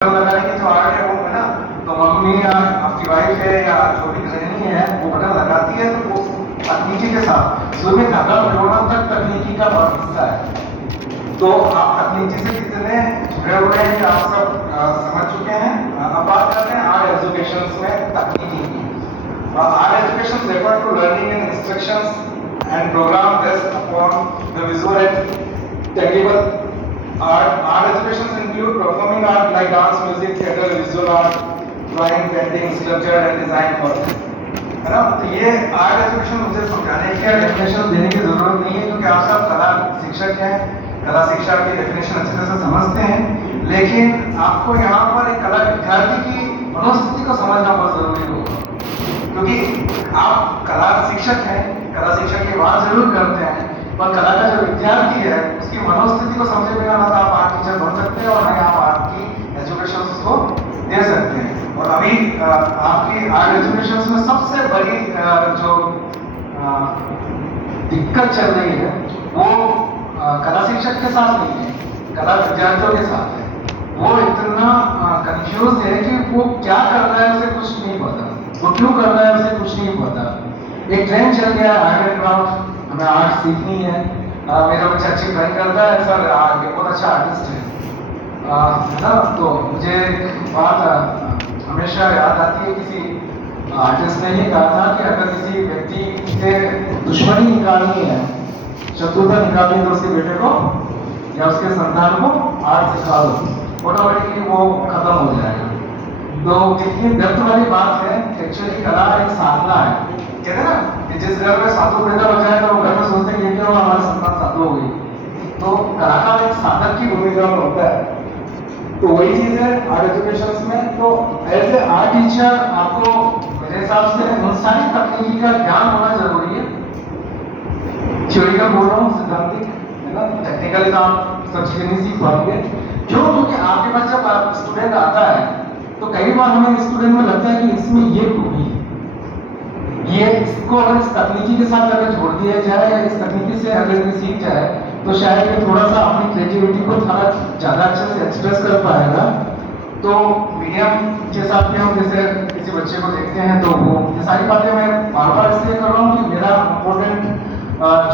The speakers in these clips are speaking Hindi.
लगाने की जो आर्ट है वो है ना, तो मम्मी या आपकी वाइफ है या जो भी गृहिणी है वो बटन लगाती है तो वो तकनीकी के साथ शुरू में धागा जोड़ना तक तकनीकी का बहुत हिस्सा है। तो आप तकनीकी से कितने जुड़े हुए हैं ये आप सब समझ चुके हैं। अब बात करते हैं आर्ट एजुकेशन में तकनीकी की। Art education refer to learning and instructions and program based upon the visual and tangible art educations include performing art like dance, music, theater, visual art, drawing, painting, sculpture and design work, है ना। तो ये आर्ट एजुकेशन मुझे समझाने की डेफिनेशन देने की जरूरत नहीं है क्योंकि आप सब कला शिक्षक हैं, कला शिक्षा की डेफिनेशन अच्छी तरह से समझते हैं। लेकिन आपको यहाँ पर एक कला विद्यार्थी की मनोस्थिति को समझना बहुत जरूरी होगा क्योंकि आप कला शिक्षक हैं, कला शिक्षा की बात जरूर करते हैं पर कला का जो विद्यार्थी है उसकी मनोस्थिति को समझे बिना ना तो आप आर्ट टीचर बन सकते हैं और ना आप आर्ट की एजुकेशन उसको दे सकते हैं। और अभी आपकी आर्ट एजुकेशन में सबसे बड़ी जो दिक्कत चल रही है वो कला शिक्षक के साथ नहीं है, कला विद्यार्थियों के साथ है। वो इतना कंफ्यूज है कि वो क्या कर रहा है उसे कुछ नहीं पता, वो क्यों कर रहा है उसे कुछ नहीं पता। एक ट्रेंड चल गया आर्ट एंड क्राफ्ट, हमें आर्ट सीखनी है। मेरा बच्चा अच्छी ड्राइंग करता है सर, ये बहुत अच्छा आर्टिस्ट है ना। तो मुझे एक बात हमेशा याद आती है, किसी आर्टिस्ट ने ये कहा था कि अगर किसी व्यक्ति से दुश्मनी निकालनी है, शत्रुता निकालनी है तो उसके बेटे को या उसके संतान को आर्ट सिखा दो, ऑटोमेटिकली वो खत्म हो जाएगा। तो कितनी डेप्थ वाली बात है। एक्चुअली कला एक साधना है, कहते हैं ना कि जिस घर में साधु पैदा हो जाए तो वो घर में सोचते हैं कि हमारा संतान साधु हो गई। तो कलाकार एक साधक की भूमिका में होता है। तो वही चीज है आर्ट एजुकेशन में। तो एज ए आर्ट टीचर आपको मेरे हिसाब से उन सारी तकनीकी का ज्ञान होना जरूरी है। थ्योरी का बोल रहा हूँ, सिद्धांतिक है ना, टेक्निकल काम सब चीजें नहीं सीख पाएंगे। क्यों? क्योंकि आपके पास जब स्टूडेंट आता है तो कई बार हमें स्टूडेंट में लगता है कि इसमें ये खूबी है, ये इसको अगर इस तकनीकी के साथ अगर जोड़ दिया जाए या इस तकनीकी से अगर ये सीख जाए तो शायद ये थोड़ा सा अपनी क्रिएटिविटी को थोड़ा ज़्यादा अच्छे से एक्सप्रेस कर पाएगा। तो मीडियम के साथ में हम जैसे किसी बच्चे को देखते हैं तो वो ये सारी बातें मैं बार बार इसलिए कर रहा हूँ कि मेरा इम्पोर्टेंट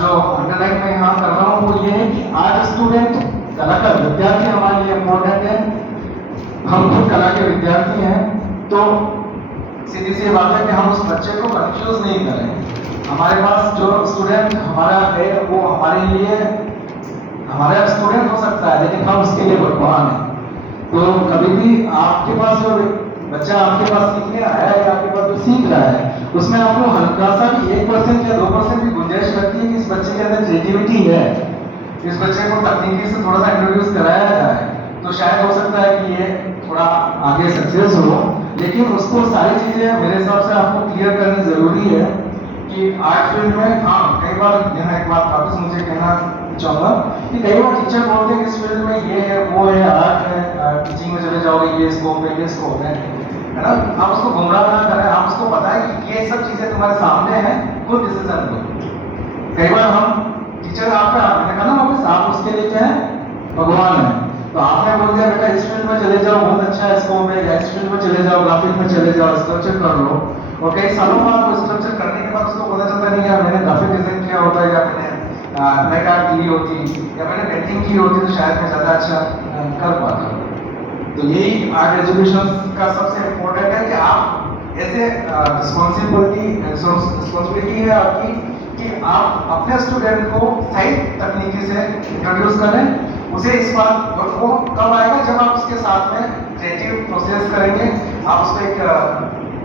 जो अंडरलाइन मैं यहाँ कर रहा हूँ वो ये है कि आज स्टूडेंट कला का विद्यार्थी हमारे लिए इम्पोर्टेंट है। हम खुद कला के विद्यार्थी हैं तो सीधी सी बात है कि हम उस बच्चे को कंफ्यूज नहीं करें। हमारे पास जो स्टूडेंट हमारा है वो हमारे लिए हमारा स्टूडेंट हो सकता है लेकिन हम उसके लिए भगवान हैं। तो कभी भी आपके पास जो बच्चा आपके पास सीखने आया है या आपके पास जो सीख रहा है उसमें आपको हल्का सा भी 1% या 2% भी गुंजाइश लगती है कि इस बच्चे के अंदर क्रिएटिविटी है, इस बच्चे को तकनीकी से थोड़ा सा इंट्रोड्यूस कराया जाए तो शायद हो सकता है कि ये थोड़ा आगे सक्सेस हो। लेकिन उसको सारी चीजें मेरे हिसाब से आपको क्लियर करनी जरूरी है कि आर्ट फील्ड में हाँ कई बार यहाँ एक बात वापस मुझे कहना चाहूँगा कि कई बार टीचर बोलते हैं कि इस फील्ड में ये है वो है, आर्ट है, टीचिंग में चले जाओगे ये स्कोप है, ये स्कोप है ना। आप उसको गुमराह ना करें, आप उसको बताएं कि ये सब चीजें तुम्हारे सामने हैं, खुद डिसीजन लो। कई बार हम टीचर आपका मैंने कहा ना वापस आप उसके लिए क्या है भगवान है। तो आपने बोल दिया बेटा इस फील्ड में चले जाओ, बहुत अच्छा है स्कोप है, या इस फील्ड में चले जाओ, ग्राफिक में चले जाओ, स्ट्रक्चर कर लो। और कई सालों बाद वो स्ट्रक्चर करने के बाद उसको पता चलता नहीं यार मैंने ग्राफिक डिजाइन किया होता या मैंने नाइट आर्ट की होती या मैंने पेंटिंग की होती तो शायद मैं ज़्यादा अच्छा कर पाता। तो यही आर्ट एजुकेशन का सबसे इम्पोर्टेंट है कि आप ऐसे रिस्पॉन्सिबिलिटी है आपकी कि आप अपने स्टूडेंट को सही तकनीकी से इंट्रोड्यूस करें। उसे इस बात वो कब आएगा जब आप उसके साथ में क्रिएटिव प्रोसेस करेंगे, आप उसको एक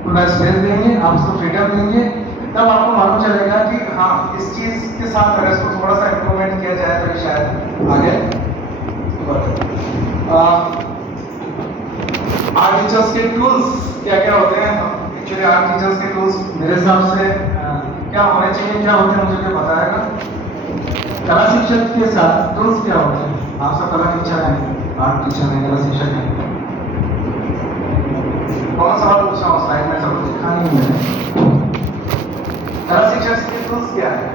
पूरा स्पेस देंगे, आप उसको फ्रीडम देंगे, तब आपको मालूम चलेगा कि हाँ इस चीज़ के साथ अगर इसको थोड़ा सा इम्प्रूवमेंट किया जाए तो ये शायद आगे आर्ट टीचर्स के टूल्स क्या क्या होते हैं। एक्चुअली आर्ट टीचर्स के टूल्स मेरे हिसाब से क्या होने चाहिए, क्या होते हैं मुझे क्या बताएगा। कला शिक्षक के साथ टूल्स क्या होते हैं? आप सब कला टीचर हैं, आर्ट टीचर हैं, कला शिक्षक हैं। कौन सवाल पूछा हूँ स्लाइड में सब लिखा नहीं है। कला शिक्षक के टूल्स क्या है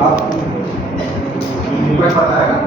आप कोई बताएगा?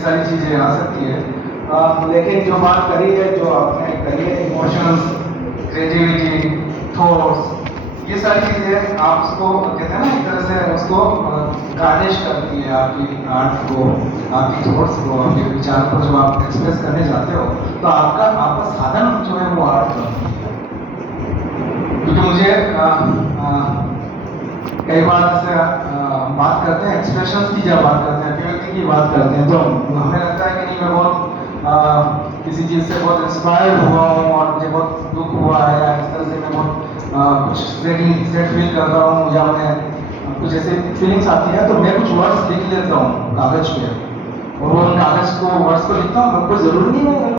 सारी चीज़ें आ सकती है। लेकिन जो बात करी है, जो आपने करी है, इमोशंस, क्रिएटिविटी, थॉट्स, ये सारी चीज़ें आप उसको कहते हैं ना, एक तरह से उसको गार्निश करती है आपकी आर्ट को, आपकी थॉट्स को, आपके विचार को जो आप एक्सप्रेस करने जाते हो, तो आपका साधन जो है वो आर्ट बनती है। क्योंकि मुझे कई बार जैसे बात करते हैं एक्सप्रेशंस की, जब बात करते हैं, अभिव्यक्ति की बात करते हैं, तो हमें लगता है कि नहीं, मैं बहुत किसी चीज़ से बहुत इंस्पायर्ड हुआ हूँ और मुझे बहुत दुख हुआ है, या इस तरह से मैं बहुत कुछ सेट फील कर रहा हूँ, या मैं कुछ ऐसे फीलिंग्स आती हैं, तो मैं कुछ वर्ड्स लिख लेता हूँ कागज़ पे, और वो कागज़ को वर्ड्स को लिखता हूँ, मेरे को ज़रूरी नहीं है